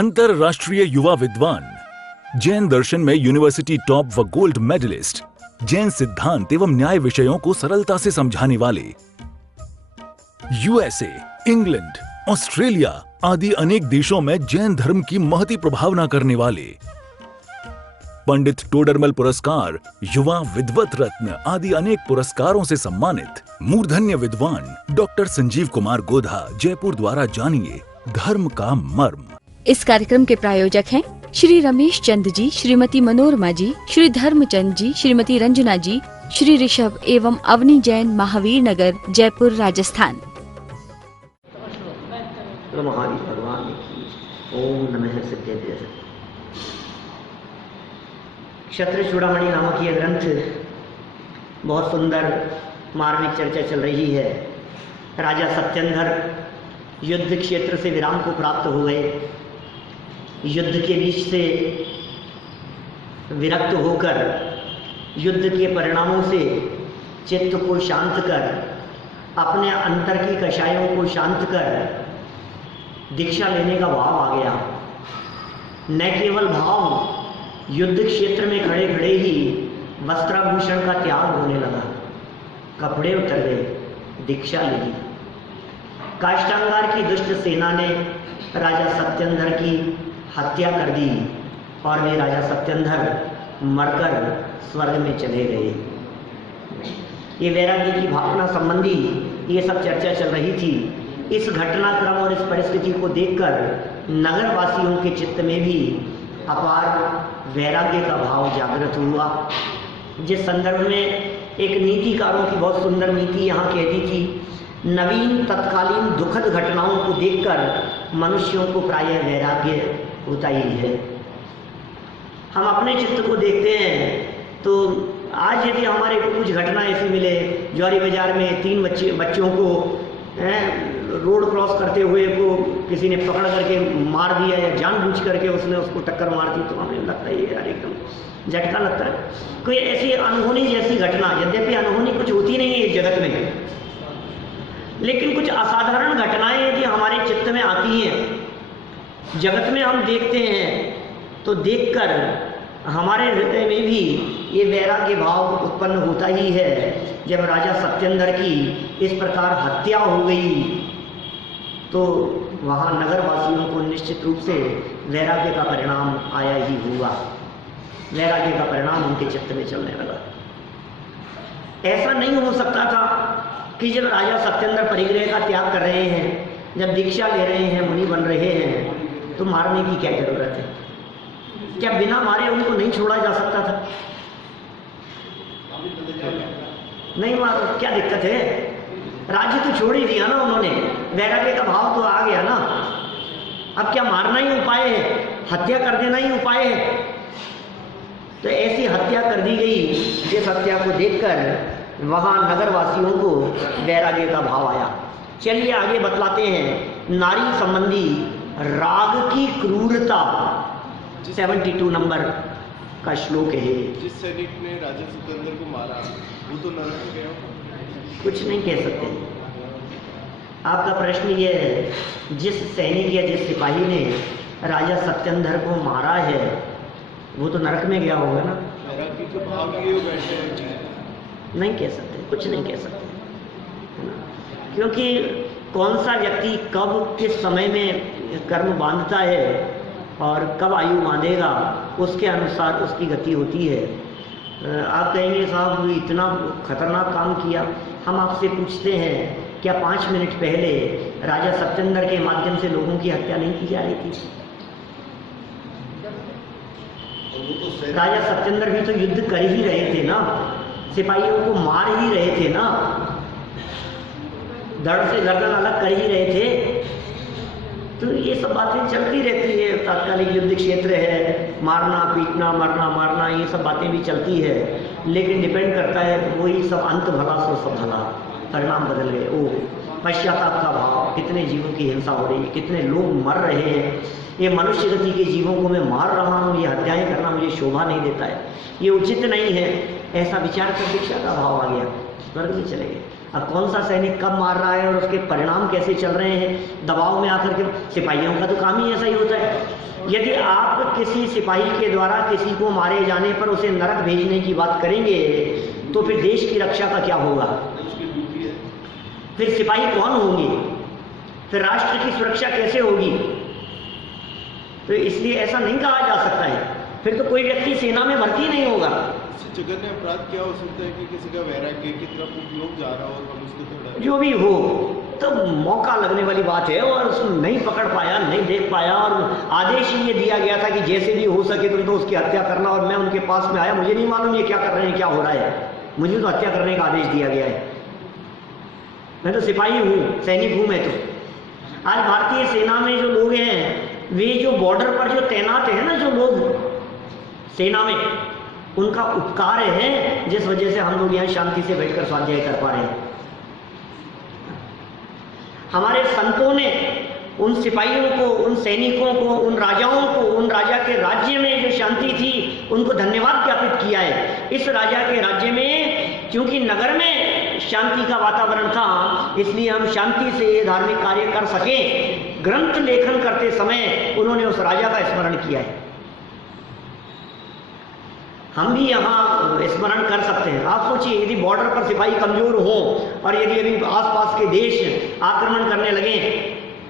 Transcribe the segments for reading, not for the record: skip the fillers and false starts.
अंतरराष्ट्रीय युवा विद्वान, जैन दर्शन में यूनिवर्सिटी टॉप व गोल्ड मेडलिस्ट, जैन सिद्धांत एवं न्याय विषयों को सरलता से समझाने वाले, यूएसए, इंग्लैंड, ऑस्ट्रेलिया आदि अनेक देशों में जैन धर्म की महती प्रभावना करने वाले, पंडित टोडरमल पुरस्कार, युवा विद्वत रत्न आदि अनेक पुरस्कारों से सम्मानित मूर्धन्य विद्वान डॉक्टर संजीव कुमार गोधा जयपुर द्वारा जानिए धर्म का मर्म। इस कार्यक्रम के प्रायोजक हैं श्री रमेश चंद जी, श्रीमती मनोरमा जी, श्री धर्मचंद जी, श्रीमती रंजना जी, श्री ऋषभ एवं अवनी जैन, महावीर नगर, जयपुर, राजस्थान। महावीर भगवान की ओम नमः सिद्धेभ्य। क्षत्रिय चूड़ामणि नामक यह ग्रंथ बहुत सुंदर मार्मिक चर्चा चल रही है। राजा सत्येंद्र युद्ध क्षेत्र से विराम को प्राप्त हुए, युद्ध के बीच से विरक्त होकर युद्ध के परिणामों से चित्त को शांत कर, अपने अंतर की कषायों को शांत कर दीक्षा लेने का भाव आ गया। न केवल भाव, युद्ध क्षेत्र में खड़े खड़े ही वस्त्राभूषण का त्याग होने लगा, कपड़े उतर गए, दीक्षा ले ली। काष्टांगार की दुष्ट सेना ने राजा सत्येंद्र की हत्या कर दी और वे राजा सत्येंद्र मरकर स्वर्ग में चले गए। ये वैराग्य की भावना संबंधी ये सब चर्चा चल रही थी। इस घटनाक्रम और इस परिस्थिति को देखकर नगर वासियों के चित्त में भी अपार वैराग्य का भाव जागृत हुआ। जिस संदर्भ में एक नीतिकारों की बहुत सुंदर नीति यहाँ कहती थी, नवीन तत्कालीन दुखद घटनाओं को देखकर मनुष्यों को प्रायः वैराग्य होता ही है। हम अपने चित्त को देखते हैं तो आज यदि हमारे को कुछ घटना ऐसी मिले, ज्वारी बाजार में 3 बच्चों को रोड क्रॉस करते हुए को किसी ने पकड़ करके मार दिया या जानबूझ करके उसने उसको टक्कर मार दी, तो हमें लगता है यार एकदम झटका लगता है। कोई ऐसी अनहोनी जैसी घटना, यद्यपि अनहोनी कुछ होती नहीं है इस जगत में, लेकिन कुछ असाधारण घटनाएं यदि हमारे चित्त में आती हैं, जगत में हम देखते हैं, तो देखकर हमारे हृदय में भी ये वैराग्य भाव उत्पन्न होता ही है। जब राजा सत्येंद्र की इस प्रकार हत्या हो गई तो वहाँ नगरवासियों को निश्चित रूप से वैराग्य का परिणाम आया ही हुआ। वैराग्य का परिणाम उनके चित्त में चलने लगा। ऐसा नहीं हो सकता था कि जब राजा सत्येंद्र परिग्रह का त्याग कर रहे हैं, जब दीक्षा ले रहे हैं, मुनि बन रहे हैं, तो मारने की क्या जरूरत है? क्या बिना मारे उनको नहीं छोड़ा जा सकता था? नहीं मारो, क्या दिक्कत है? राज्य तो छोड़ ही दिया ना उन्होंने, वैराग्य का भाव तो आ गया ना। अब क्या मारना ही उपाय है? हत्या कर देना ही उपाय है? तो ऐसी हत्या कर दी गई जिस हत्या को देखकर वहां नगरवासियों को वैराग्य का भाव आया। चलिए आगे बतलाते हैं। नारी संबंधी राग की क्रूरता 72 नंबर का श्लोक है। जिस सैनिक ने राजा सत्येंद्र को मारा वो तो नरक में गया? कुछ नहीं कह सकते। आपका प्रश्न ये है, जिस सैनिक या जिस सिपाही ने राजा सत्येंद्र को मारा है वो तो नरक में गया होगा ना? तो भाव लिए बैठे नहीं कह सकते, कुछ नहीं कह सकते, क्योंकि कौन सा व्यक्ति कब किस समय में कर्म बांधता है और कब आयु बांधेगा, उसके अनुसार उसकी गति होती है। आप कहेंगे साहब इतना खतरनाक काम किया। हम आपसे पूछते हैं, क्या 5 मिनट पहले राजा सत्येंद्र के माध्यम से लोगों की हत्या नहीं की जा रही थी? राजा सत्येंद्र भी तो युद्ध कर ही रहे थे ना, सिपाहियों को मार ही रहे थे ना, धड़ से गर्दन अलग कर ही रहे थे। तो ये सब बातें चलती रहती है। तात्कालिक युद्ध क्षेत्र है, मारना पीटना, मरना मारना, ये सब बातें भी चलती है, लेकिन डिपेंड करता है वही सब अंत भला सो सब भला, परिणाम बदल गए। ओ पश्चाताप का भाव, कितने जीवों की हिंसा हो रही है, कितने लोग मर रहे हैं, ये मनुष्य गति के जीवों को मैं मार रहा हूँ, ये हत्याएं करना मुझे शोभा नहीं देता है, ये उचित नहीं है। ऐसा विचार कर दीक्षा का भाव आ गया, स्वर्ग में चले गए। अब कौन सा सैनिक कब मार रहा है और उसके परिणाम कैसे चल रहे हैं, दबाव में आकर के, सिपाहियों का तो काम ही ऐसा ही होता है। यदि आप किसी सिपाही के द्वारा किसी को मारे जाने पर उसे नरक भेजने की बात करेंगे तो फिर देश की रक्षा का क्या होगा? फिर सिपाही कौन होंगे? फिर राष्ट्र की सुरक्षा कैसे होगी? तो इसलिए ऐसा नहीं कहा जा सकता है। फिर तो कोई व्यक्ति सेना में भर्ती नहीं होगा। जघन्य अपराध क्या हो सकता है कि किसी का वैराग्य की तरफ उपयोग जा रहा हो और हम उसको थोड़ा जो भी हो, तो मौका लगने वाली बात है और उसने नहीं पकड़ पाया, नहीं देख पाया, और आदेश ही ये दिया गया था कि जैसे भी हो सके तुम तो उसकी हत्या करना, और मैं उनके पास में आया, मुझे नहीं मालूम ये क्या कर रहे हैं, क्या हो रहा है, मुझे तो हत्या करने का आदेश दिया गया है। मैं तो सिपाही हूँ, सैनिक हूँ मैं तो। आज भारतीय सेना में जो लोग हैं, वे जो बॉर्डर पर जो तैनात है ना, जो लोग सेना में, उनका उपकार है जिस वजह से हम लोग यहाँ शांति से बैठकर स्वाध्याय कर पा रहे हैं। हमारे संतों ने उन सिपाहियों को, उन सैनिकों को, उन राजाओं को, उन राजा के राज्य में जो शांति थी उनको धन्यवाद ज्ञापित किया है। इस राजा के राज्य में क्योंकि नगर में शांति का वातावरण था, इसलिए हम शांति से धार्मिक कार्य कर सके। ग्रंथ लेखन करते समय उन्होंने उस राजा का स्मरण किया है। हम भी यहाँ स्मरण कर सकते हैं। आप सोचिए, यदि बॉर्डर पर सिपाही कमजोर हो और यदि अभी आसपास के देश आक्रमण करने लगे,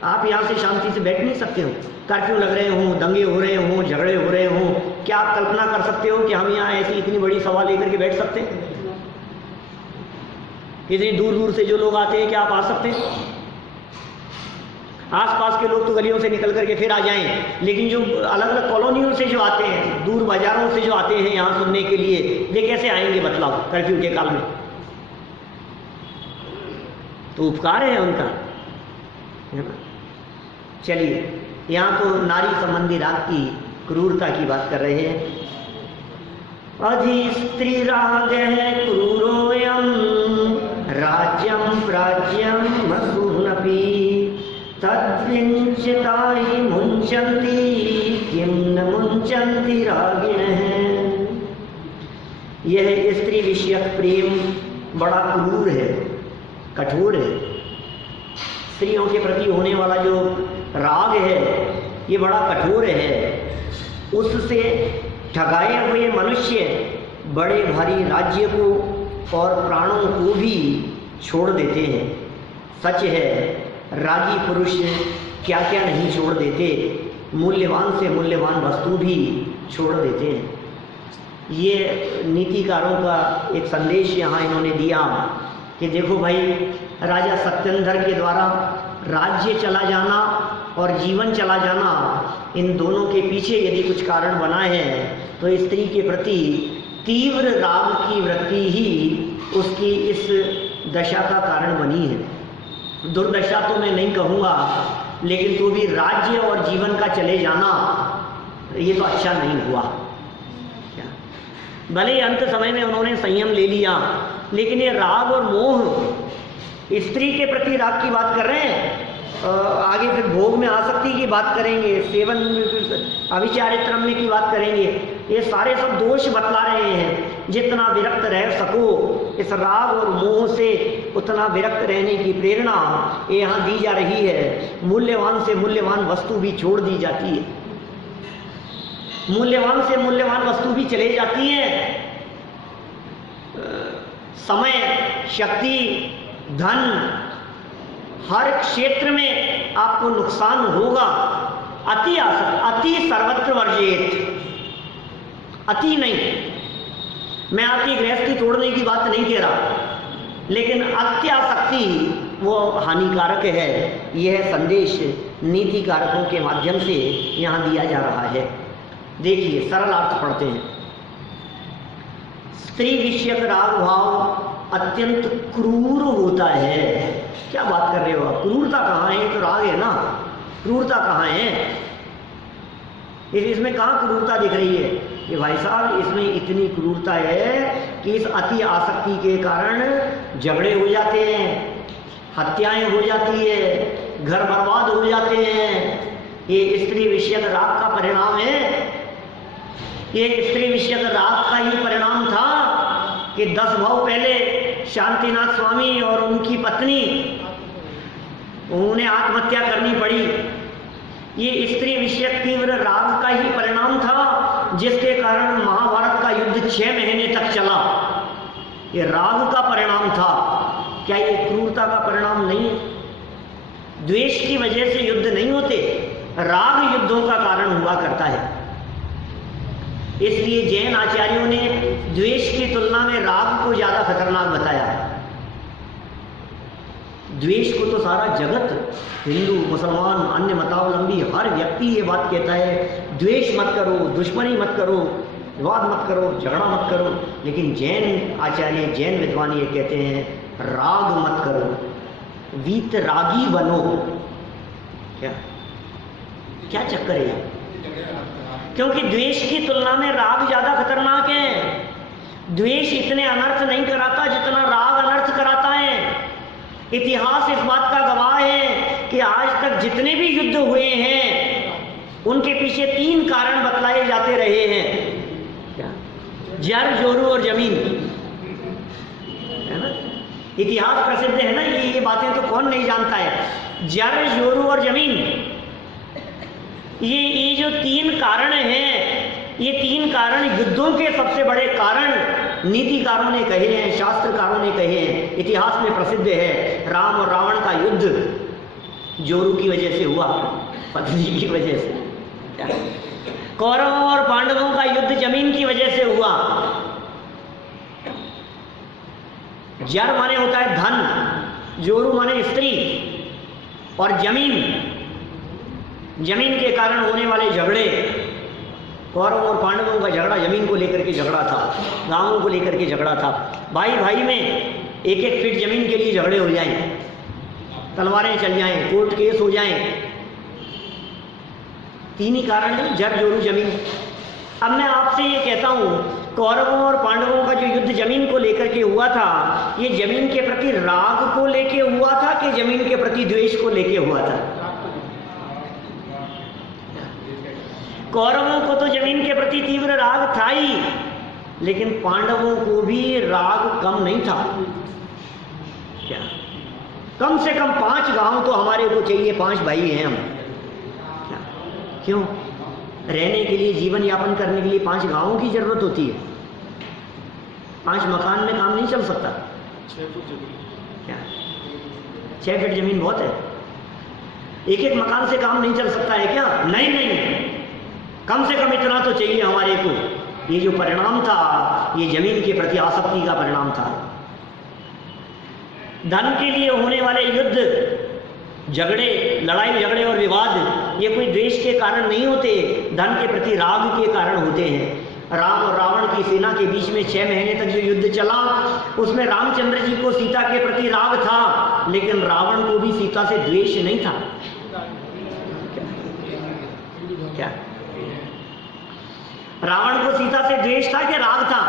आप यहाँ से शांति से बैठ नहीं सकते हो। कर्फ्यू लग रहे हों, दंगे हो रहे हों, झगड़े हो रहे हों, क्या आप कल्पना कर सकते हो कि हम यहाँ ऐसी इतनी बड़ी सभा लेकर के बैठ सकते हैं? इतनी दूर दूर से जो लोग आते हैं, क्या आप आ सकते हैं? आसपास के लोग तो गलियों से निकल करके फिर आ जाएं, लेकिन जो अलग अलग कॉलोनियों से जो आते हैं, दूर बाजारों से जो आते हैं यहाँ सुनने के लिए, वे कैसे आएंगे बतलाओ कर्फ्यू के काल में? तो उपकार है उनका, है ना। चलिए, यहाँ तो नारी संबंधी राग की क्रूरता की बात कर रहे हैं। अधि स्त्री राग है क्रूरोयम राज्यम प्राज्यम मधुनपि तद्विंचिताय मुंचन्ति किम न मुंचन्ति रागिणः। यह स्त्री विषयक प्रेम बड़ा क्रूर है, कठोर है। स्त्रियों के प्रति होने वाला जो राग है, ये बड़ा कठोर है। उससे ठगाए हुए मनुष्य बड़े भारी राज्य को और प्राणों को भी छोड़ देते हैं। सच है, रागी पुरुष क्या क्या नहीं छोड़ देते, मूल्यवान से मूल्यवान वस्तु भी छोड़ देते हैं। ये नीतिकारों का एक संदेश यहाँ इन्होंने दिया कि देखो भाई, राजा सत्येंद्र के द्वारा राज्य चला जाना और जीवन चला जाना, इन दोनों के पीछे यदि कुछ कारण बना है तो स्त्री के प्रति तीव्र राग की वृत्ति ही उसकी इस दशा का कारण बनी है। दुर्दशा तो मैं नहीं कहूँगा, लेकिन तो भी राज्य और जीवन का चले जाना, ये तो अच्छा नहीं हुआ। भले ही अंत समय में उन्होंने संयम ले लिया, लेकिन ये राग और मोह, स्त्री के प्रति राग की बात कर रहे हैं, आगे फिर भोग में आसक्ति की बात करेंगे, सेवन अविचारित्रम्य की बात करेंगे। ये सारे सब दोष बतला रहे हैं। जितना विरक्त रह सको इस राग और मोह से, उतना विरक्त रहने की प्रेरणा यहाँ दी जा रही है। मूल्यवान से मूल्यवान वस्तु भी छोड़ दी जाती है, मूल्यवान से मूल्यवान वस्तु भी चले जाती है। समय, शक्ति, धन, हर क्षेत्र में आपको नुकसान होगा। अति सर्वत्र वर्जित, अति नहीं। मैं आपकी गृहस्थी तोड़ने की बात नहीं कह रहा, लेकिन अत्यासक्ति वो हानिकारक है। यह संदेश नीति कारकों के माध्यम से यहाँ दिया जा रहा है। देखिए, सरल अर्थ पढ़ते हैं। स्त्री विषयक राग भाव अत्यंत क्रूर होता है। क्या बात कर रहे हो आप? क्रूरता कहाँ है? ये तो राग है ना, क्रूरता कहाँ है? इसमें कहाँ क्रूरता दिख रही है? कि भाई साहब, इसमें इतनी क्रूरता है कि इस अति आसक्ति के कारण झगड़े हो जाते हैं, हत्याएं हो जाती है, घर बर्बाद हो जाते हैं। ये स्त्री विषयक राग का परिणाम है। ये स्त्री विषयक राग का ही परिणाम था कि 10 भाव पहले शांतिनाथ स्वामी और उनकी पत्नी, उन्हें आत्महत्या करनी पड़ी। ये स्त्री विषयक तीव्र राग का ही परिणाम था, जिसके कारण महाभारत का युद्ध 6 महीने तक चला। ये राग का परिणाम था। क्या ये क्रूरता का परिणाम नहीं है? द्वेष की वजह से युद्ध नहीं होते, राग युद्धों का कारण हुआ करता है। इसलिए जैन आचार्यों ने द्वेष की तुलना में राग को ज्यादा खतरनाक बताया। द्वेष को तो सारा जगत, हिंदू, मुसलमान, अन्य मतावलंबी, हर व्यक्ति ये बात कहता है, द्वेष मत करो, दुश्मनी मत करो, विवाद मत करो, झगड़ा मत करो। लेकिन जैन आचार्य, जैन विद्वान ये कहते हैं राग मत करो, वीत रागी बनो। क्या क्या चक्कर है? क्योंकि द्वेष की तुलना में राग ज्यादा खतरनाक है। द्वेष इतने अनर्थ नहीं कराता जितना राग अनर्थ कराता है। इतिहास इस बात का गवाह है कि आज तक जितने भी युद्ध हुए हैं उनके पीछे 3 कारण बतलाए जाते रहे हैं। क्या? जर, जोरू और जमीन, है ना? इतिहास प्रसिद्ध है ना, ये बातें तो कौन नहीं जानता है। जर, जोरू और जमीन, ये जो 3 कारण हैं, ये 3 कारण युद्धों के सबसे बड़े कारण नीतिकारों ने कहे हैं, शास्त्रकारों ने कहे हैं। इतिहास में प्रसिद्ध है राम और रावण का युद्ध जोरू की वजह से हुआ, पत्नी की वजह से। कौरवों और पांडवों का युद्ध जमीन की वजह से हुआ। जर माने होता है धन, जोरू माने स्त्री, और जमीन, जमीन के कारण होने वाले झगड़े। कौरवों और पांडवों का झगड़ा जमीन को लेकर के झगड़ा था, गांवों को लेकर के झगड़ा था। भाई भाई में 1-1 फीट जमीन के लिए झगड़े हो जाएं, तलवारें चल जाएं, कोर्ट केस हो जाएं। 3 ही कारण है, जर, जोरू, जमीन। अब मैं आपसे ये कहता हूं, कौरवों और पांडवों का जो युद्ध जमीन को लेकर के हुआ था, ये जमीन के प्रति राग को लेके हुआ था कि जमीन के प्रति द्वेष को लेके हुआ था? कौरवों को तो जमीन के प्रति तीव्र राग था ही, लेकिन पांडवों को भी राग कम नहीं था। क्या? कम से कम 5 गांव तो हमारे को चाहिए, 5 भाई हैं हम। क्या? क्यों? रहने के लिए, जीवन यापन करने के लिए 5 गांवों की जरूरत होती है। 5 मकान में काम नहीं चल सकता। 6 फुट जमीन। क्या? 6 फीट जमीन बहुत है। 1-1 मकान से काम नहीं चल सकता है क्या? नहीं नहीं, कम से कम इतना तो चाहिए हमारे को। ये जो परिणाम था, ये जमीन के प्रति आसक्ति का परिणाम था। धन के लिए होने वाले युद्ध, झगड़े, लड़ाई झगड़े और विवाद, ये कोई द्वेष के कारण नहीं होते, धन के प्रति राग के कारण होते हैं। राम और रावण की सेना के बीच में 6 महीने तक जो युद्ध चला, उसमें रामचंद्र जी को सीता के प्रति राग था, लेकिन रावण को भी सीता से द्वेष नहीं था। क्या? रावण को सीता से द्वेष था कि राग था?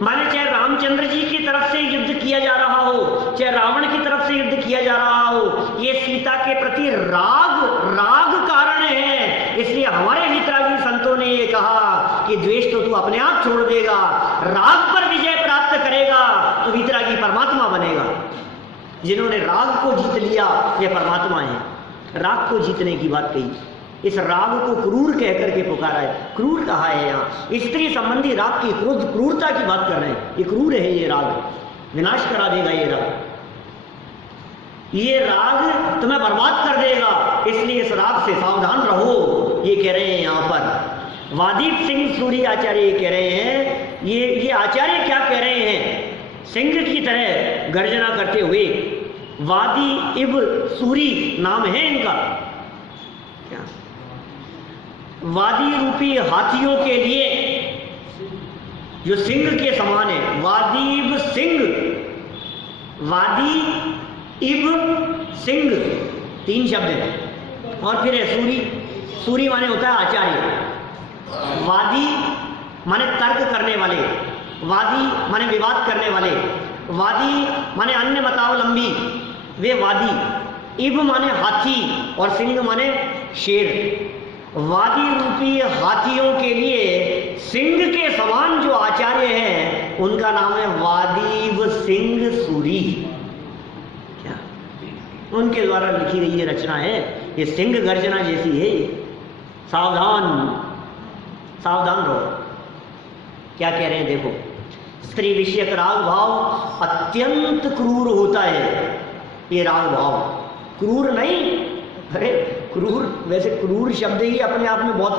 माने चाहे रामचंद्र जी की तरफ से युद्ध किया जा रहा हो, चाहे रावण की तरफ से युद्ध किया जा रहा हो, ये सीता के प्रति राग कारण है। इसलिए हमारे वीतरागी संतों ने ये कहा कि द्वेष तो तू अपने आप छोड़ देगा, राग पर विजय प्राप्त करेगा तो वीतरागी परमात्मा बनेगा। जिन्होंने राग को जीत लिया ये परमात्मा है। राग को जीतने की बात कही, इस राग को क्रूर कह करके पुकारा है। क्रूर कहा है यहाँ, स्त्री संबंधी राग की क्रूरता की बात कर रहे हैं। ये क्रूर है, ये राग विनाश करा देगा। ये राग तुम्हें बर्बाद कर देगा, इसलिए इस राग से सावधान रहो, ये कह रहे हैं यहाँ पर। वादीप सिंह सूरी आचार्य ये कह रहे हैं, ये आचार्य क्या कह रहे हैं? सिंह की तरह गर्जना करते हुए, वादी इब सूरी नाम है इनका। क्या? वादी रूपी हाथियों के लिए जो सिंह के समान है, वादीब सिंह, वादी इब सिंह, 3 शब्द है। और फिर है सूरी। सूरी माने होता है आचार्य। वादी माने तर्क करने वाले, वादी माने विवाद करने वाले, वादी माने अन्य मतावलंबी, वे वादी। इब माने हाथी और सिंह माने शेर। वादी रूपी हाथियों के लिए सिंह के समान जो आचार्य हैं उनका नाम है वादीव सिंह सूरी। क्या उनके द्वारा लिखी गई ये रचना है, ये सिंह गर्जना जैसी है। सावधान सावधान रहो। क्या कह रहे हैं देखो, स्त्री विषयक राग भाव अत्यंत क्रूर होता है। ये राग भाव क्रूर नहीं, अरे क्रूर, वैसे क्रूर शब्द ही अपने आप में बहुत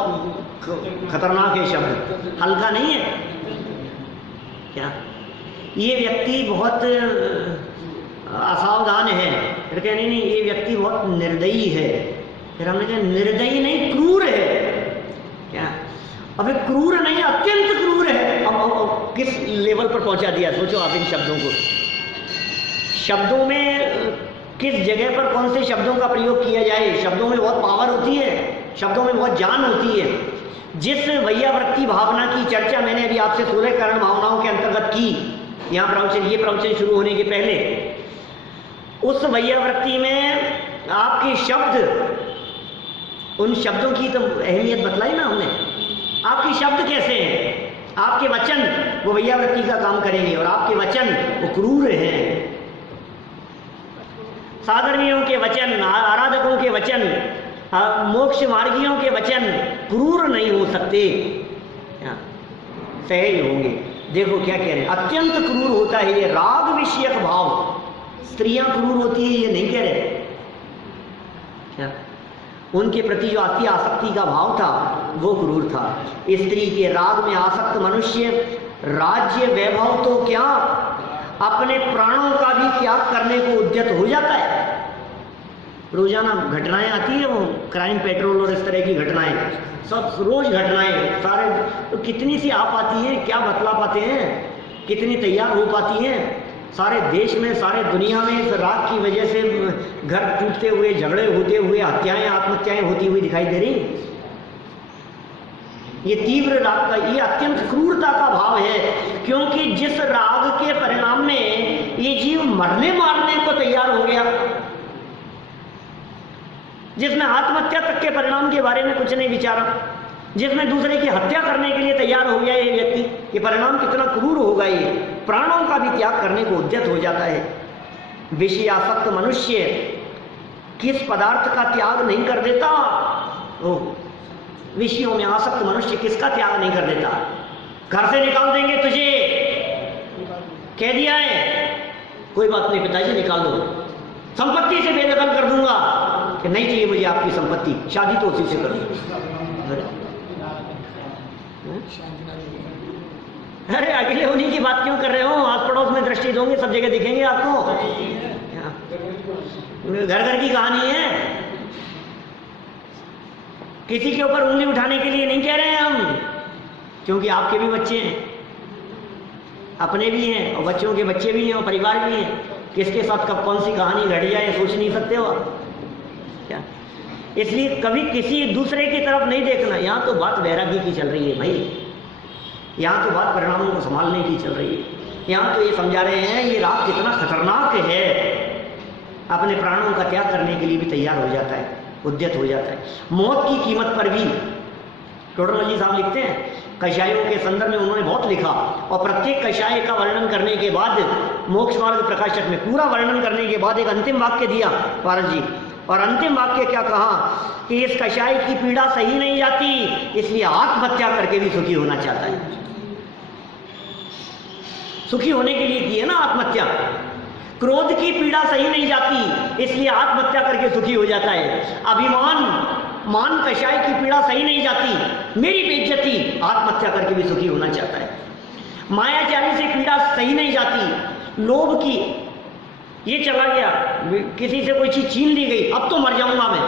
खतरनाक है शब्द, हल्का नहीं है क्या। ये व्यक्ति बहुत असावधान है, फिर कह नहीं ये व्यक्ति बहुत निर्दयी है, फिर हमने कहा निर्दयी नहीं क्रूर है क्या। अबे क्रूर नहीं, अत्यंत क्रूर है। अब किस लेवल पर पहुंचा दिया सोचो आप इन शब्दों को। शब्दों में किस जगह पर कौन से शब्दों का प्रयोग किया जाए। शब्दों में बहुत पावर होती है, शब्दों में बहुत जान होती है। जिस वैयावृत्ति भावना की चर्चा मैंने अभी आपसे 16 करण भावनाओं के अंतर्गत की, यहाँ प्रवचन, ये प्रवचन शुरू होने के पहले, उस वैयावृत्ति में आपके शब्द, उन शब्दों की तो अहमियत बतलाई ना हमने। आपके शब्द कैसे हैं, आपके वचन वो वैयावृत्ति का काम करेंगे, और आपके वचन वो क्रूर हैं। साधर्मियों के वचन, आराधकों के वचन, मोक्ष मार्गियों के वचन क्रूर नहीं हो सकते, सहज होंगे। देखो क्या कह रहे हैं, अत्यंत क्रूर होता है ये राग विषयक भाव। स्त्रियां क्रूर होती है ये नहीं कह रहे क्या, उनके प्रति जो अति आसक्ति का भाव था वो क्रूर था। स्त्री के राग में आसक्त मनुष्य राज्य वैभव तो क्या अपने प्राणों का भी त्याग करने को उद्यत हो जाता है। रोजाना घटनाएं आती है, वो क्राइम पेट्रोल और इस तरह की घटनाएं, सब रोज घटनाएं सारे, तो कितनी सी आ पाती है, क्या बतला पाते हैं, कितनी तैयार हो पाती हैं। सारे देश में, सारे दुनिया में इस राग की वजह से घर टूटते हुए, झगड़े होते हुए, हत्याएं आत्महत्याएं होती हुई दिखाई दे रही। ये तीव्र राग का, ये अत्यंत क्रूरता का भाव है, क्योंकि जिस राग के परिणाम में ये जीव मरने मारने को तैयार हो गया, जिसमें आत्महत्या तक के परिणाम के बारे में कुछ नहीं विचारा, जिसमें दूसरे की हत्या करने के लिए तैयार हो गया ये व्यक्ति, ये परिणाम कितना क्रूर होगा। ये प्राणों का भी त्याग करने को उद्यत हो जाता है। विषयासक्त मनुष्य किस पदार्थ का त्याग नहीं कर देता, विषयों में आसक्त मनुष्य किसका त्याग नहीं कर देता। घर से निकाल देंगे तुझे, कह दिया है, कोई बात नहीं पिताजी निकाल दो, संपत्ति से बेदखल कर दूंगा, कि नहीं चाहिए मुझे आपकी संपत्ति, शादी तो उसी से कर दूंगा। अरे अकेले उन्हीं की बात क्यों कर रहे हो, आस पड़ोस में दृष्टि दोगे सब जगह दिखेंगे आपको। घर घर की कहानी है, किसी के ऊपर उंगली उठाने के लिए नहीं कह रहे हैं हम, क्योंकि आपके भी बच्चे हैं, अपने भी हैं, और बच्चों के बच्चे भी हैं, और परिवार भी हैं। किसके साथ कब कौन सी कहानी घट जाए सोच नहीं सकते हो क्या। इसलिए कभी किसी दूसरे की तरफ नहीं देखना। यहाँ तो बात वैराग्य की चल रही है भाई, यहाँ तो बात परिणामों को संभालने की चल रही है। यहाँ तो ये समझा रहे हैं ये राग कितना खतरनाक है, अपने प्राणों का त्याग करने के लिए भी तैयार हो जाता है, उद्यत हो जाता है। मौत की कीमत पर भी टोडरमल जी साहब लिखते हैं, कषायों के संदर्भ में उन्होंने बहुत लिखा, और प्रत्येक कषाय का वर्णन करने के बाद, मोक्ष मार्ग प्रकाशक में पूरा वर्णन करने के बाद एक अंतिम वाक्य दिया पारस जी, और अंतिम वाक्य क्या कहा कि इस कषाय की पीड़ा सही नहीं जाती, इसलिए आत्महत्या करके भी सुखी होना चाहता है। सुखी होने के लिए की है ना आत्महत्या। क्रोध की पीड़ा सही नहीं जाती, इसलिए आत्महत्या करके सुखी हो जाता है। अभिमान, मान कषाय की पीड़ा सही नहीं जाती, मेरी बेइज्जती, आत्महत्या करके भी सुखी होना चाहता है। मायाचारी से पीड़ा सही नहीं जाती, लोभ की, ये चला गया, किसी से कोई चीज छीन ली गई, अब तो मर जाऊंगा मैं।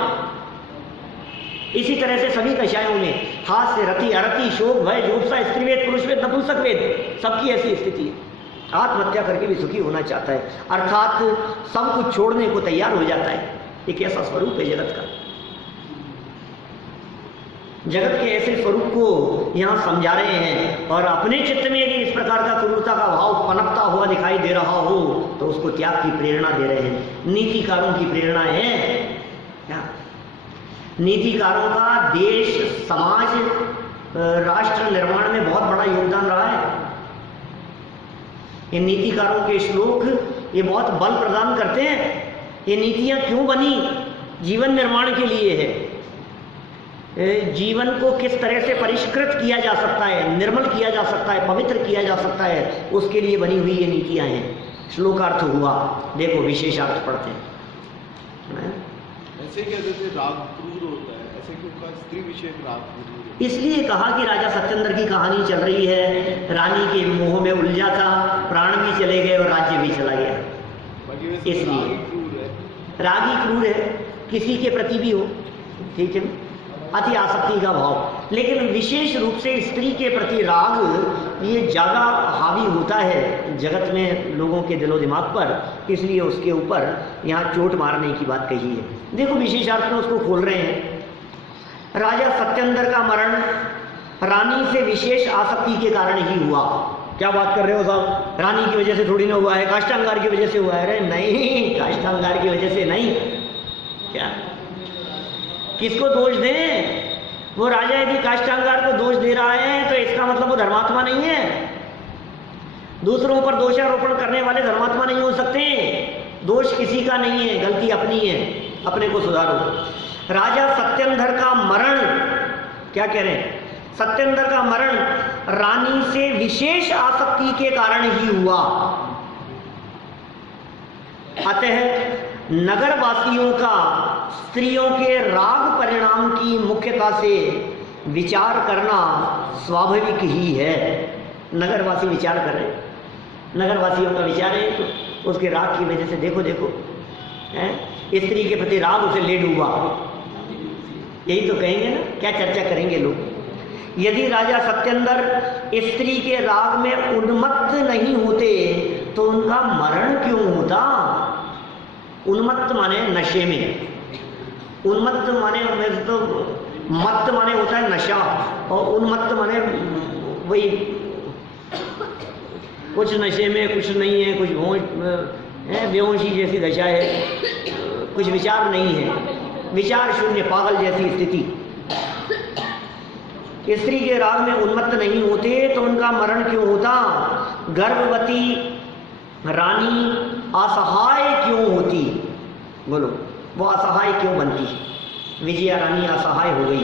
इसी तरह से सभी कषायों में हास्य, रति, अरति, शोक, भय, जुगुप्सा, स्त्रीवेद, पुरुषवेद, नपुंसकवेद, सबकी ऐसी स्थिति है। आत्महत्या करके भी सुखी होना चाहता है, अर्थात सब कुछ छोड़ने को तैयार हो जाता है। एक ऐसा स्वरूप है जगत का। जगत के ऐसे स्वरूप को यहाँ समझा रहे हैं, और अपने चित्त में यदि इस प्रकार का क्रूरता का भाव पनपता हुआ दिखाई दे रहा हो तो उसको त्याग की प्रेरणा दे रहे हैं। नीतिकारों की प्रेरणा है क्या? नीतिकारों का देश, समाज, राष्ट्र निर्माण में बहुत बड़ा योगदान रहा है। ये नीतिकारों के श्लोक ये बहुत बल प्रदान करते हैं। ये नीतियां क्यों बनी? जीवन निर्माण के लिए है। जीवन को किस तरह से परिष्कृत किया जा सकता है, निर्मल किया जा सकता है, पवित्र किया जा सकता है, उसके लिए बनी हुई ये नीतियां हैं। श्लोकार्थ हुआ, देखो विशेषार्थ पढ़ते हैं। ऐसे क्या जैसे राग क्रूर होता है, ऐसे क्यों कहा स्त्री विषयक राग क्रूर है? इसलिए कहा कि राजा सत्येंद्र की कहानी चल रही है, रानी के मोह में उलझा था, प्राण भी चले गए और राज्य भी चला गया। बाकी वैसे इसलिए राग ही क्रूर है। राग ही क्रूर है, किसी के प्रति भी हो, ठीक है, अति आसक्ति का भाव। लेकिन विशेष रूप से स्त्री के प्रति राग ये ज़्यादा हावी होता है जगत में लोगों के दिलो दिमाग पर, इसलिए उसके ऊपर यहाँ चोट मारने की बात कही है। देखो विशेषार्थ में उसको खोल रहे हैं। राजा सत्येंद्र का मरण रानी से विशेष आसक्ति के कारण ही हुआ। क्या बात कर रहे हो साहब, रानी की वजह से थोड़ी ना हुआ है, काष्ठांगार की वजह से हुआ है। अरे नहीं, काष्ठांगार की वजह से नहीं। क्या किसको दोष दें? वो राजा यदि काष्ठांगार को दोष दे रहा है तो इसका मतलब वो धर्मात्मा नहीं है। दूसरों पर दोषारोपण करने वाले धर्मात्मा नहीं हो सकते। दोष किसी का नहीं है, गलती अपनी है, अपने को सुधारो। राजा सत्येंद्र का मरण, क्या कह रहे हैं, सत्येंद्र का मरण रानी से विशेष आसक्ति के कारण ही हुआ। अतः नगरवासियों का स्त्रियों के राग परिणाम की मुख्यता से विचार करना स्वाभाविक ही है। नगरवासी विचार कर रहे हैं, नगरवासियों का विचार है तो उसके राग की वजह से देखो हैं, स्त्री के प्रति राग उसे ले डूबा। यही तो कहेंगे ना, क्या चर्चा करेंगे लोग। यदि राजा सत्येंद्र स्त्री के राग में उन्मत्त नहीं होते तो उनका मरण क्यों होता? उन्मत्त माने नशे में, उन्मत्त माने तो मत्त माने होता है नशा, और उन्मत्त माने वही कुछ नशे में, कुछ नहीं है, कुछ बेहोशी जैसी दशा है, कुछ विचार नहीं है, विचार शून्य, पागल जैसी स्थिति। स्त्री के राग में उन्मत्त नहीं होते तो उनका मरण क्यों होता? गर्भवती रानी असहाय क्यों होती? बोलो, वो असहाय क्यों बनती? विजया रानी असहाय हो गई।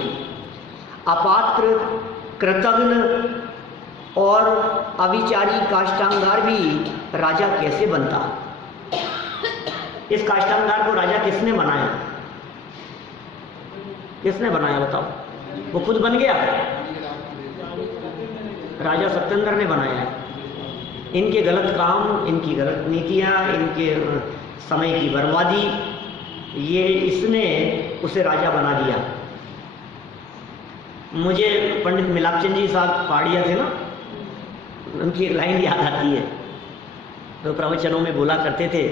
अपात्र, कृतघ्न और अविचारी काष्ठांगार भी राजा कैसे बनता? इस काष्ठांगार को राजा किसने बनाया? किसने बनाया बताओ? वो खुद बन गया? राजा सत्येंद्र ने बनाया है। इनके गलत काम, इनकी गलत नीतियां, इनके समय की बर्बादी, ये इसने उसे राजा बना दिया। मुझे पंडित मिलापचंद जी साहब पहाड़िया थे ना, उनकी एक लाइन याद आती है, तो प्रवचनों में बोला करते थे।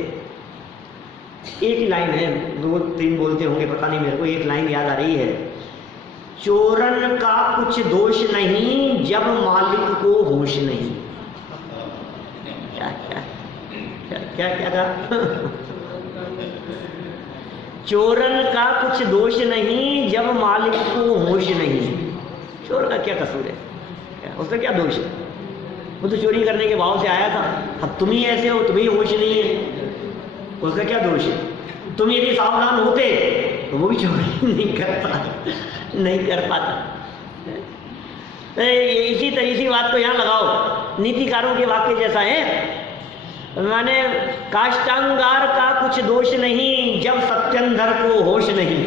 एक ही लाइन है, दो तीन बोलते होंगे पता नहीं मेरे को, एक लाइन याद आ रही है। चोरन का कुछ दोष नहीं जब मालिक को होश नहीं। क्या क्या क्या क्या था? चोरन का कुछ दोष नहीं जब मालिक को होश नहीं। चोर का क्या कसूर है? उसका क्या दोष है? वो तो चोरी करने के भाव से आया था। अब तुम ही ऐसे हो, तुम्हें होश नहीं है, उसका क्या दोष है? तुम यदि सावधान होते तो वो भी चोरी नहीं कर पाता। इसी बात को यहाँ लगाओ, नीतिकारों के वाक्य जैसा है। माने काष्ठांगार का कुछ दोष नहीं जब सत्येंद्र को होश नहीं।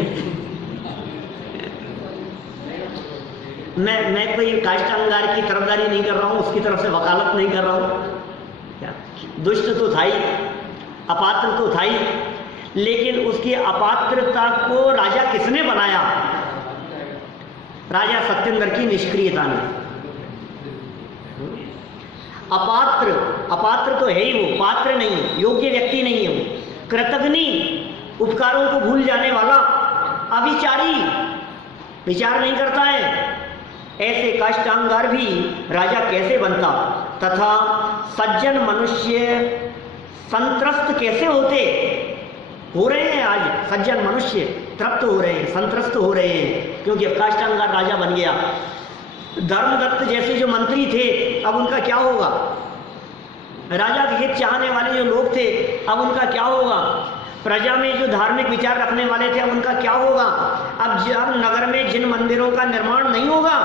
मैं कोई काष्ठांगार की तरफदारी नहीं कर रहा हूँ, उसकी तरफ से वकालत नहीं कर रहा हूँ। क्या दुष्ट तो था ही, अपात्र तो था ही, लेकिन उसकी अपात्रता को राजा किसने बनाया? राजा सत्येंद्र की निष्क्रियता ने। अपात्र तो है ही, वो पात्र नहीं, योग्य व्यक्ति नहीं है वो। कृतघ्नी, उपकारों को भूल जाने वाला, अविचारी, विचार नहीं करता है। ऐसे काष्ठांगार भी राजा कैसे बनता? तथा सज्जन मनुष्य संत्रस्त कैसे होते? हो रहे हैं आज सज्जन मनुष्य तृप्त हो रहे हैं, संतृष्ट हो रहे हैं, क्योंकि अब काष्ठांगार राजा बन गया। धर्मदत्त जैसे जो मंत्री थे, अब उनका क्या होगा? राजा के हित चाहने वाले जो लोग थे, अब उनका क्या होगा? प्रजा में जो धार्मिक विचार रखने वाले थे, अब उनका क्या होगा? अब जब नगर में जिन मंदिरों का निर्माण नहीं होगा,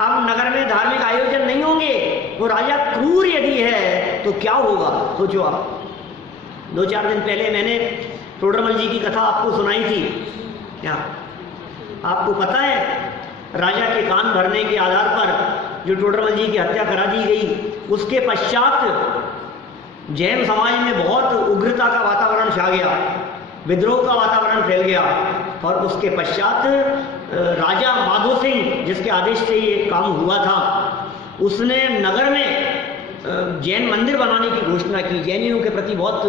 अब नगर में धार्मिक आयोजन नहीं होंगे, वो राजा क्रूर यदि है तो क्या होगा? सोचो आप। 2-4 दिन पहले मैंने टोडरमल जी की कथा आपको सुनाई थी। क्या आपको पता है, राजा के कान भरने के आधार पर जो टोडरमल जी की हत्या करा दी गई, उसके पश्चात जैन समाज में बहुत उग्रता का वातावरण छा गया, विद्रोह का वातावरण फैल गया, और उसके पश्चात राजा माधो सिंह, जिसके आदेश से ये काम हुआ था, उसने नगर में जैन मंदिर बनाने की घोषणा की, जैनियों के प्रति बहुत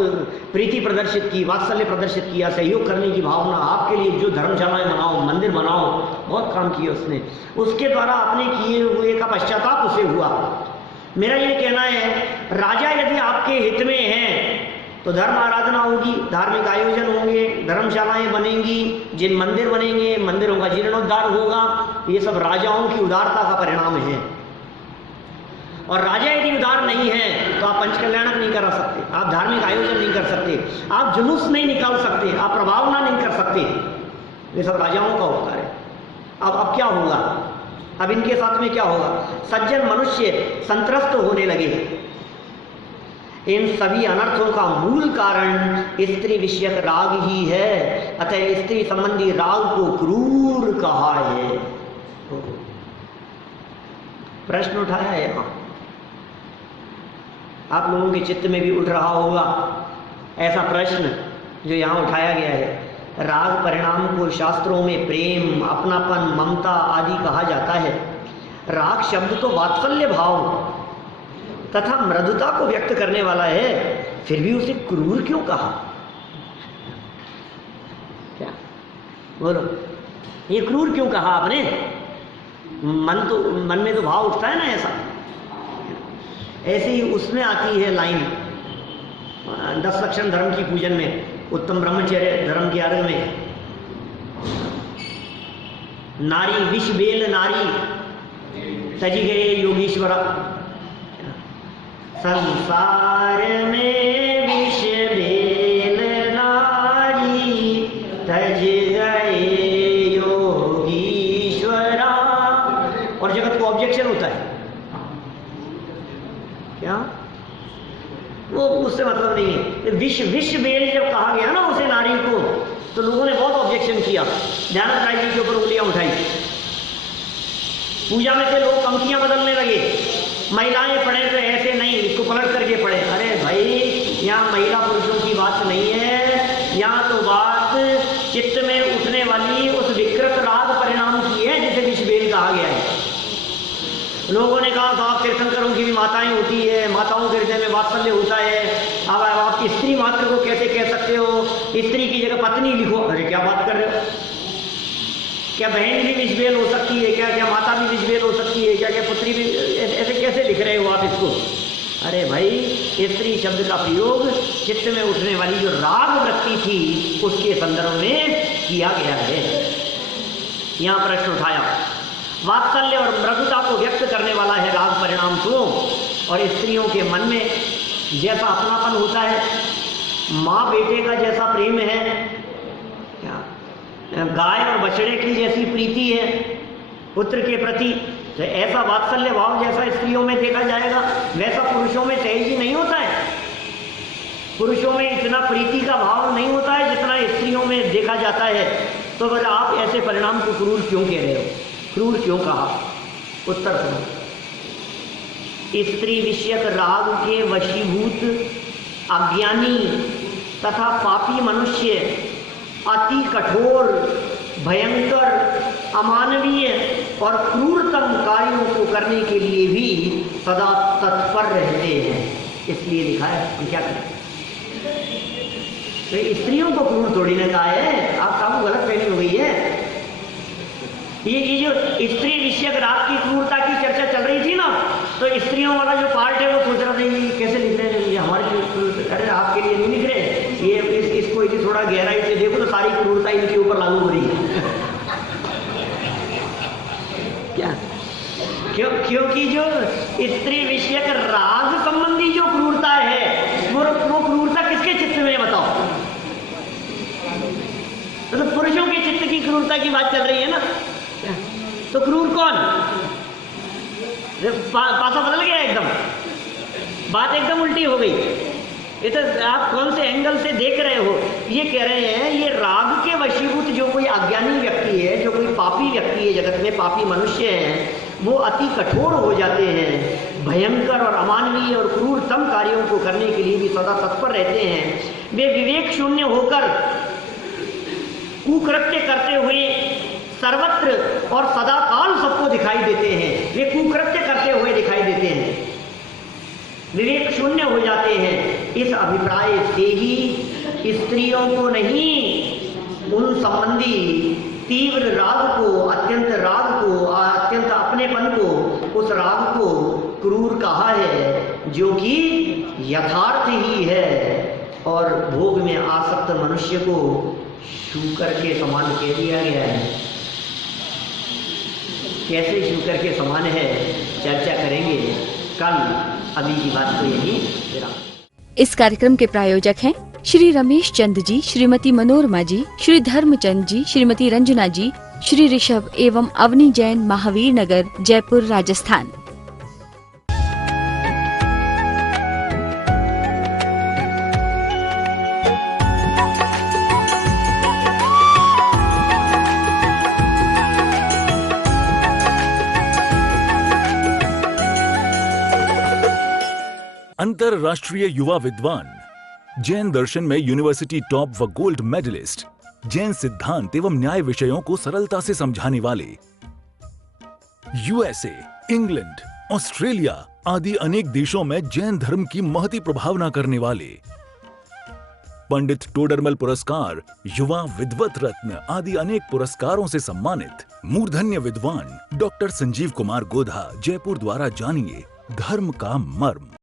प्रीति प्रदर्शित की, वात्सल्य प्रदर्शित किया, सहयोग करने की भावना, आपके लिए जो धर्मशालाएं बनाओ, मंदिर बनाओ, बहुत काम किए उसने। उसके द्वारा अपने किए हुए का पश्चाताप उसे हुआ। मेरा ये कहना है, राजा यदि आपके हित में है तो धर्म आराधना होगी, धार्मिक आयोजन होंगे, धर्मशालाएं बनेंगी, जिन मंदिर बनेंगे, मंदिरों का जीर्णोद्धार होगा, ये सब राजाओं की उदारता का परिणाम है। और राजा यदि उदार नहीं है तो आप पंचकल्याणक नहीं करा सकते, आप धार्मिक आयोजन नहीं कर सकते, आप जुलूस नहीं निकाल सकते, आप प्रभावना नहीं कर सकते। ये सब राजाओं का उपकार है। अब क्या होगा? अब इनके साथ में क्या होगा? सज्जन मनुष्य संतृष्ट होने लगे। इन सभी अनर्थों का मूल कारण स्त्री विषयक राग ही है, अतः स्त्री संबंधी राग को क्रूर कहा है। प्रश्न उठाया है यहाँ, आप लोगों के चित्त में भी उठ रहा होगा ऐसा प्रश्न जो यहाँ उठाया गया है। राग परिणाम को शास्त्रों में प्रेम, अपनापन, ममता आदि कहा जाता है। राग शब्द तो वात्सल्य भाव तथा मृदुता को व्यक्त करने वाला है, फिर भी उसे क्रूर क्यों कहा? क्या बोलो, ये क्रूर क्यों कहा आपने? मन में तो भाव उठता है ना ऐसा। ऐसे ही उसमें आती है लाइन 10 लक्षण धर्म की पूजन में, उत्तम ब्रह्मचर्य धर्म के अर्घ में, नारी विष बेल नारी तजी गए योगीश्वरा। संसार में विष बेल नारी तज गए योगीश्वरा। और जगत को ऑब्जेक्शन होता है, क्या वो उससे मतलब नहीं है। विष बेल जब कहा गया ना उसे नारी को, तो लोगों ने बहुत ऑब्जेक्शन किया, ध्यानंद राय जी के ऊपर उंगलियां उठाई। पूजा में से लोग पंक्तियां बदलने लगे, महिलाएं पढ़े तो ऐसे नहीं, इसको पलट करके पढ़े। अरे भाई, यहाँ महिला पुरुषों की बात नहीं है, यहाँ तो बात चित्त में उठने वाली उस विकृत राग परिणाम की है जिसे विष बेल कहा गया है। लोगों ने कहा साहब तीर्थंकरों की भी माताएं होती है, माताओं के हृदय में वात्सल्य होता है, अब आप स्त्री मात्र को कैसे कह सकते हो? स्त्री की जगह पत्नी लिखो। अरे क्या बात कर रहे हो? क्या बहन भी विषबेल हो सकती है? क्या माता भी विषबेल हो सकती है? क्या पुत्री भी? ऐसे कैसे लिख रहे हो आप इसको? अरे भाई, स्त्री शब्द का प्रयोग चित्त में उठने वाली जो राग वृत्ति थी उसके संदर्भ में किया गया है। यहाँ प्रश्न उठाया, वात्सल्य और मृदुता को व्यक्त करने वाला है राग परिणाम तो, और स्त्रियों के मन में जैसा अपनापन होता है, माँ बेटे का जैसा प्रेम है, क्या गाय और बछड़े की जैसी प्रीति है पुत्र के प्रति, तो ऐसा वात्सल्य भाव जैसा स्त्रियों में देखा जाएगा वैसा पुरुषों में सहज ही नहीं होता है। पुरुषों में इतना प्रीति का भाव नहीं होता है जितना स्त्रियों में देखा जाता है। तो बोले आप ऐसे परिणाम को क्रूर क्यों कह रहे हो? क्रूर क्यों कहा? उत्तर सुनो, स्त्री विषयक राग के वशीभूत अज्ञानी तथा पापी मनुष्य अति कठोर, भयंकर, अमानवीय और क्रूरतम कार्यों को करने के लिए भी सदा तत्पर रहते हैं। इसलिए लिखा है, हम क्या करें? तो स्त्रियों को क्रूर थोड़ी ना कहा है, आपको गलत फहमी हो गई है। ये जो स्त्री विषयक राग की क्रूरता की चर्चा चल रही थी ना, तो स्त्रियों वाला जो पार्ट है वो सोच रहा था ये कैसे लिख रहे हैं, ये हमारे लिए, अरे आपके लिए नहीं लिख रहे, ये इसको यदि थोड़ा गहराई से देखो तो सारी क्रूरता इनके ऊपर लागू हो रही है। क्या? क्योंकि जो स्त्री विषयक राग संबंधी जो क्रूरता है वो क्रूरता किसके चित्त में है बताओ? तो पुरुषों के चित्त की क्रूरता की बात चल रही है ना। तो क्रूर कौन? पासा बदल गया एकदम, बात एकदम उल्टी हो गई। ये तो आप कौन से एंगल से देख रहे हो? ये कह रहे हैं ये राग के वशीभूत जो कोई अज्ञानी व्यक्ति है, जो कोई पापी व्यक्ति है, जगत में पापी मनुष्य हैं, वो अति कठोर हो जाते हैं, भयंकर और अमानवीय और क्रूरतम कार्यों को करने के लिए भी सदा तत्पर रहते हैं। वे विवेक शून्य होकर कुकृत्य करते हुए सर्वत्र और सदा काल सबको दिखाई देते हैं। वे कुकृत्य करते हुए दिखाई देते हैं, विवेक शून्य हो जाते हैं। इस अभिप्राय से ही स्त्रियों को नहीं, उन संबंधी तीव्र राग को, अत्यंत राग को, अत्यंत अपनेपन को, उस राग को क्रूर कहा है, जो कि यथार्थ ही है। और भोग में आसक्त मनुष्य को शूकर के समान कह दिया गया है। कैसे शूकर के समान है चर्चा करेंगे कल। अभी की बात तो यही विराम। इस कार्यक्रम के प्रायोजक हैं श्री रमेश चंद जी, श्रीमती मनोरमा जी, श्री धर्मचंद जी, श्रीमती रंजना जी, श्री ऋषभ एवं अवनी जैन, महावीर नगर, जयपुर, राजस्थान। अंतरराष्ट्रीय युवा विद्वान, जैन दर्शन में यूनिवर्सिटी टॉप व गोल्ड मेडलिस्ट, जैन सिद्धांत एवं न्याय विषयों को सरलता से समझाने वाले, यूएसए, इंग्लैंड, ऑस्ट्रेलिया आदि अनेक देशों में जैन धर्म की महती प्रभावना करने वाले, पंडित टोडरमल पुरस्कार, युवा विद्वत रत्न आदि अनेक पुरस्कारों से सम्मानित मूर्धन्य विद्वान डॉक्टर संजीव कुमार गोधा, जयपुर द्वारा जानिए धर्म का मर्म।